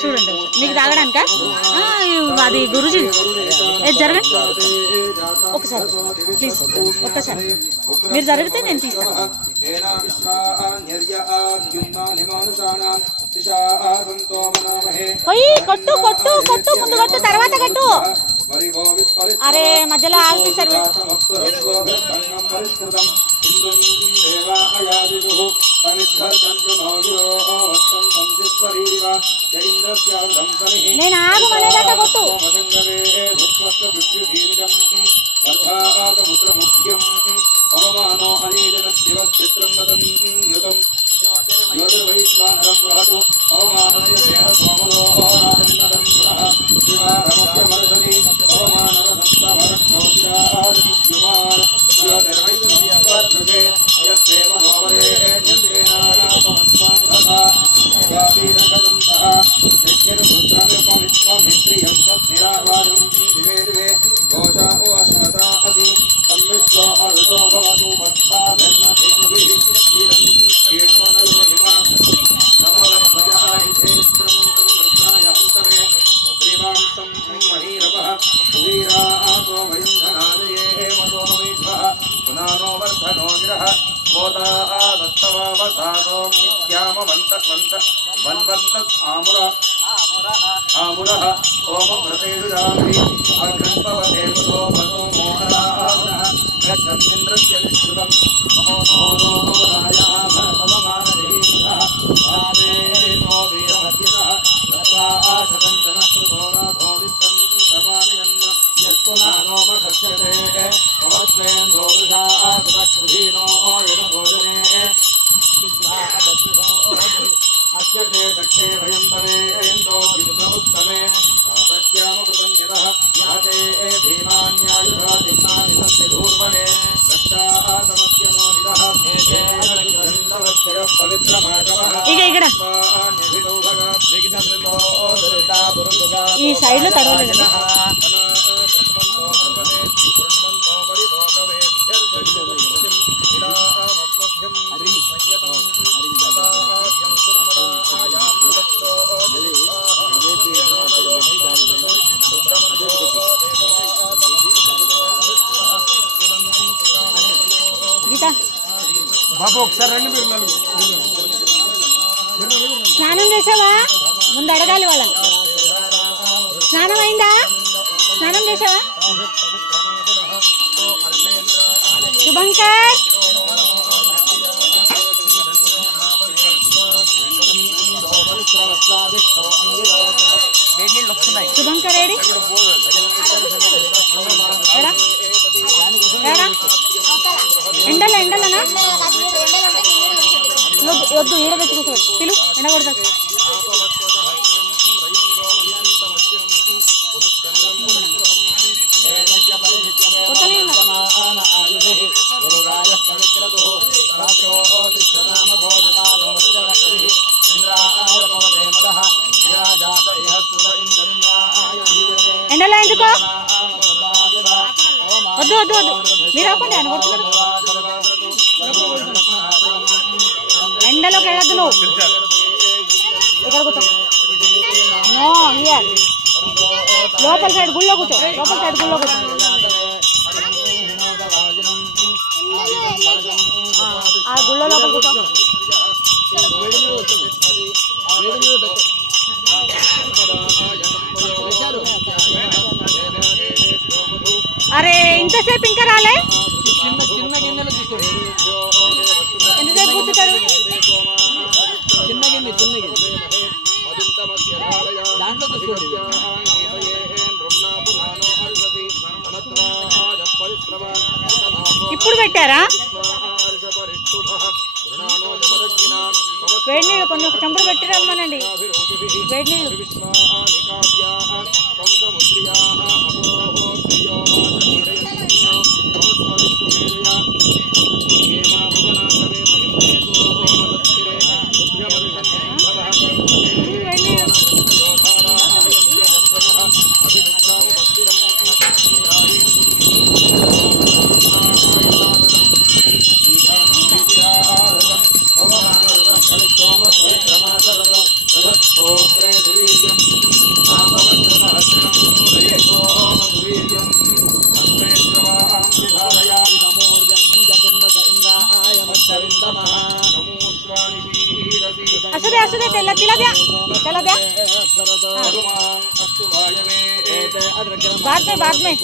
చూడండి మీకు తాగడానిక అది గురుజీ జరగండి ఒకసారి ప్లీజ్ ఒక్కసారి మీరు జరిగితే నేను తీస్తాను కొట్టు కొట్టు కొట్టు ముందు కొట్టు తర్వాత కొట్టు అరే మధ్యలో ఆగిస్తారు నేను ఆగు మళ్ళీ కొట్టు ఈ సైడ్ లో తడవలేదు కదా గీత బాబు ఒకసారి రండి స్నానం చేసావా ముందు అడగాలి వాళ్ళని స్నానం అయిందా స్నానం చేసావా శుభంకర్ శుభంకర్ ఏడి ఎండలా ఎండలనా వద్దు ఈడ తెచ్చుకోవచ్చు పిలు ఎండకూడదు ఎండలో ఎందుకో వద్దు వద్దు వద్దు మీరు ఆపండి ఆయన కొడుతున్నారు ఎండలోకి వెళ్ళద్దు నువ్వు ఇక్కడ కూర్చో నో హియర్ లోపల సైడ్ గుళ్ళో కూర్చో లోపల సైడ్ గుళ్ళో కూర్చో ఆ గుళ్ళో లోపల కూర్చో అరే ఇంతసేపు ఇంకా రాలే ఎంతసేపు కూర్చుంటారు దాంట్లో ఇప్పుడు పెట్టారా వేడి నీళ్ళు కొంచెం చెంపుడు పెట్టి రమ్మనండి వేడి నీళ్ళు असू दे तिला तिला द्या त्याला द्या बाद में